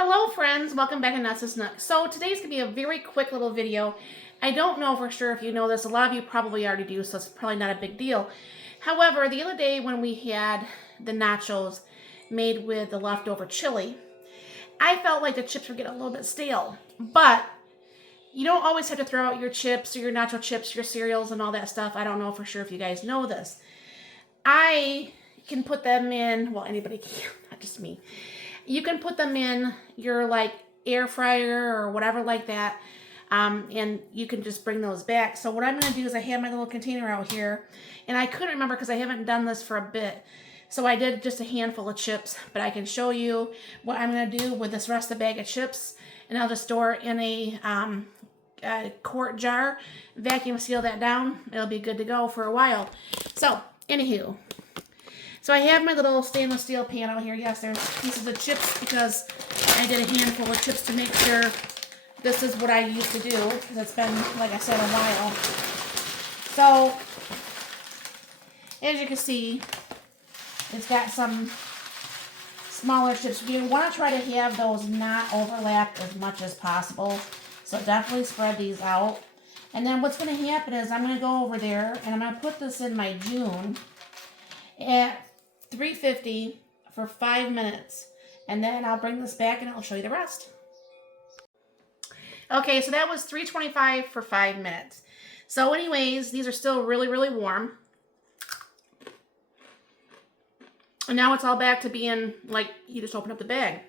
Hello friends, welcome back to Nuts Nook. So today's going to be a very quick little video. I don't know for sure if you know this. A lot of you probably already do, so it's probably not a big deal. However, the other day when we had the nachos made with the leftover chili, I felt like the chips were getting a little bit stale. But you don't always have to throw out your chips or your nacho chips, your cereals and all that stuff. I don't know for sure if you guys know this. I can put them in, well, anybody can, not just me. You can put them in your air fryer or whatever like that, and you can just bring those back. So what I'm going to do is I have my little container out here, and I couldn't remember because I haven't done this for a bit. So I did just a handful of chips, but I can show you what I'm going to do with this rest of the bag of chips, and I'll just store it in a quart jar, vacuum seal that down. It'll be good to go for a while. So, anywho. So I have my little stainless steel pan out here. Yes, there's pieces of chips because I did a handful of chips to make sure this is what I used to do because it's been, like I said, a while. So, as you can see, it's got some smaller chips. You want to try to have those not overlap as much as possible. So definitely spread these out. And then what's going to happen is I'm going to go over there and I'm going to put this in my June at 350 for 5 minutes, and then I'll bring this back and I'll show you the rest. Okay, so that was 325 for 5 minutes. So anyways, these are still really warm. And now it's all back to being like you just open up the bag.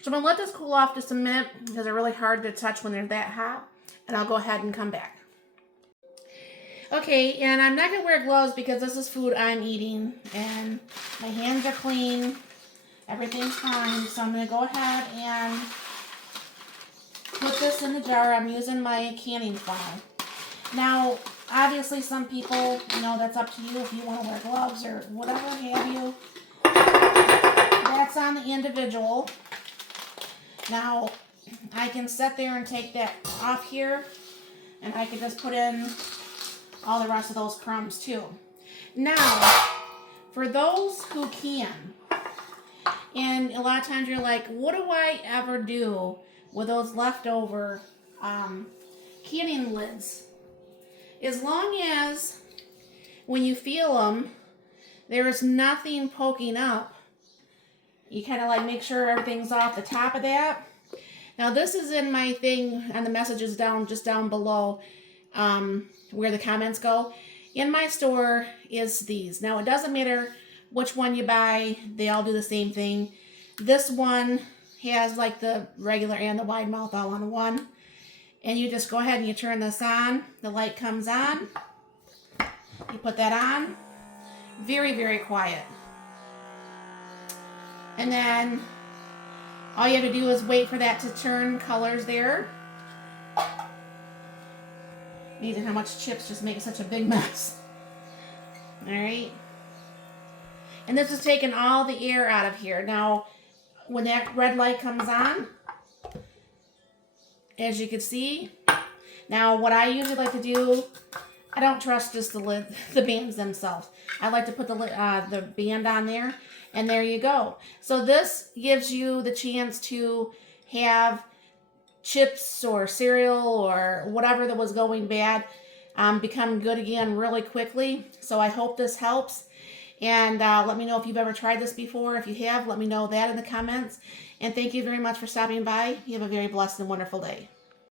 So I'm going to let this cool off just a minute because they're really hard to touch when they're that hot, and I'll go ahead and come back. Okay, and I'm not going to wear gloves because this is food I'm eating, and my hands are clean, everything's fine, so I'm going to go ahead and put this in the jar. I'm using my canning funnel. Now, obviously some people, that's up to you if you want to wear gloves or whatever have you. That's on the individual. Now, I can sit there and take that off here, and I can just put in all the rest of those crumbs too. Now, for those who can, and a lot of times you're like, what do I ever do with those leftover canning lids? As long as when you feel them, there is nothing poking up, you kind of make sure everything's off the top of that. Now this is in my thing, and the messages just down below, where the comments go. In my store is these. Now it doesn't matter which one you buy, they all do the same thing. This one has the regular and the wide mouth all on one. And you just go ahead and you turn this on. The light comes on. You put that on. Very quiet. And then all you have to do is wait for that to turn colors there. Amazing how much chips just make such a big mess. Alright. And this is taking all the air out of here. Now, when that red light comes on, as you can see, now what I usually like to do, I don't trust just the bands themselves. I like to put the band on there, and there you go. So this gives you the chance to have chips or cereal or whatever that was going bad become good again really quickly. So I hope this helps, and let me know if you've ever tried this before. If you have, let me know that in the comments, and thank you very much for stopping by. You have a very blessed and wonderful day.